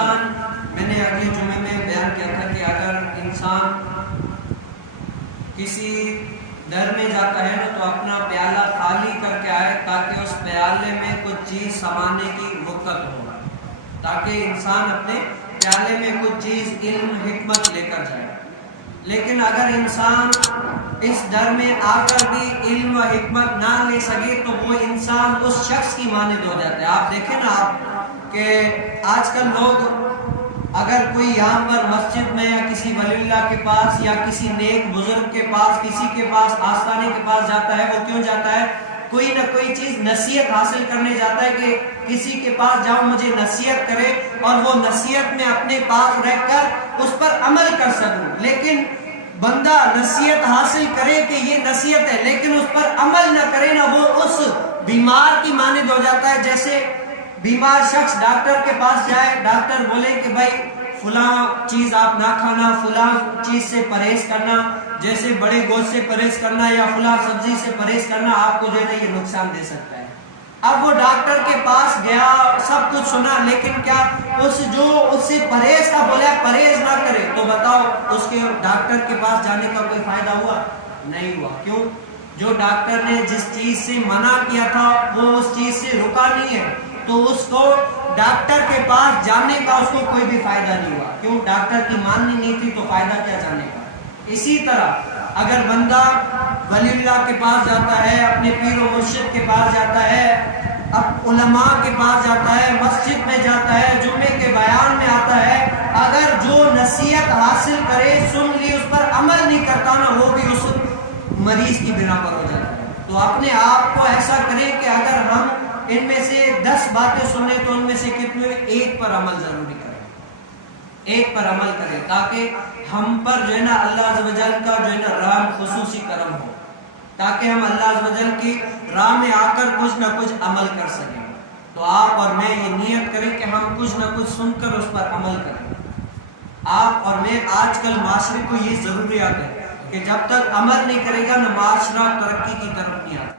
انسان، میں نے اگلے جمعے میں بیان کیا تھا کہ اگر انسان کسی در میں جاتا ہے تو اپنا پیالہ خالی کر کے آئے تاکہ اس پیالے میں کچھ چیز سمانے کی وقت ہو، تاکہ انسان اپنے پیالے میں کچھ چیز علم حکمت لے کر جائے۔ لیکن اگر انسان اس در میں آ کر بھی علم و حکمت نہ لے سکے تو وہ انسان اس شخص کی مانند ہو جاتا ہے۔ آپ دیکھیں نا آپ کہ آج کل لوگ اگر کوئی یہاں پر مسجد میں یا کسی ولی اللہ کے پاس یا کسی نیک بزرگ کے پاس، کسی کے پاس آستانے کے پاس جاتا ہے، وہ کیوں جاتا ہے؟ کوئی نہ کوئی چیز نصیحت حاصل کرنے جاتا ہے کہ کسی کے پاس جاؤں مجھے نصیحت کرے اور وہ نصیحت میں اپنے پاس رہ کر اس پر عمل کر سکوں۔ لیکن بندہ نصیحت حاصل کرے کہ یہ نصیحت ہے لیکن اس پر عمل نہ کرے نا، وہ اس بیمار کی مانند ہو جاتا ہے۔ جیسے بیمار شخص ڈاکٹر کے پاس جائے، ڈاکٹر بولے کہ بھائی فلاں چیز آپ نہ کھانا، فلاں چیز سے پرہیز کرنا، جیسے بڑے گوشت سے پرہیز کرنا یا فلاں سبزی سے پرہیز کرنا، آپ کو جو ہے یہ نقصان دے سکتا ہے۔ اب وہ ڈاکٹر کے پاس گیا، سب کچھ سنا، لیکن کیا اس سے پرہیز کا بولا پرہیز نہ کرے، تو بتاؤ اس کے ڈاکٹر کے پاس جانے کا کوئی فائدہ ہوا؟ نہیں ہوا۔ کیوں؟ جو ڈاکٹر نے جس چیز سے منع کیا تھا وہ اس چیز سے رکا نہیں ہے، تو اس کو ڈاکٹر کے پاس جانے کا اس کو کوئی بھی فائدہ نہیں ہوا۔ کیوں؟ ڈاکٹر کی ماننی نہیں تھی، تو فائدہ کیا جانے کا۔ اسی طرح اگر بندہ ولی اللہ کے پاس جاتا ہے، اپنے پیر و مرشد کے پاس جاتا ہے، اب علماء کے پاس جاتا ہے، مسجد میں جاتا ہے، جمعے کے بیان میں آتا ہے، اگر جو نصیحت حاصل کرے، سن لی، اس پر عمل نہیں کرتا نا، وہ بھی اس مریض کی بنا پر ہو جاتا ہے۔ تو اپنے آپ کو ایسا کریں کہ اگر ہم ان میں سے 10 باتیں سنیں تو ان میں سے کتنے ایک پر عمل ضروری کریں، ایک پر عمل کریں، تاکہ ہم پر جو ہے نا اللہ عز و جل کا جو ہے نا رحم خصوصی کرم ہو، تاکہ ہم اللہ عز و جل کی راہ میں آ کر کچھ نہ کچھ عمل کر سکیں۔ تو آپ اور میں یہ نیت کریں کہ ہم کچھ نہ کچھ سن کر اس پر عمل کریں۔ آپ اور میں آج کل معاشرے کو یہ ضروریات ہے کہ جب تک عمل نہیں کرے گا نا، معاشرہ ترقی کی طرف نہیں آتا۔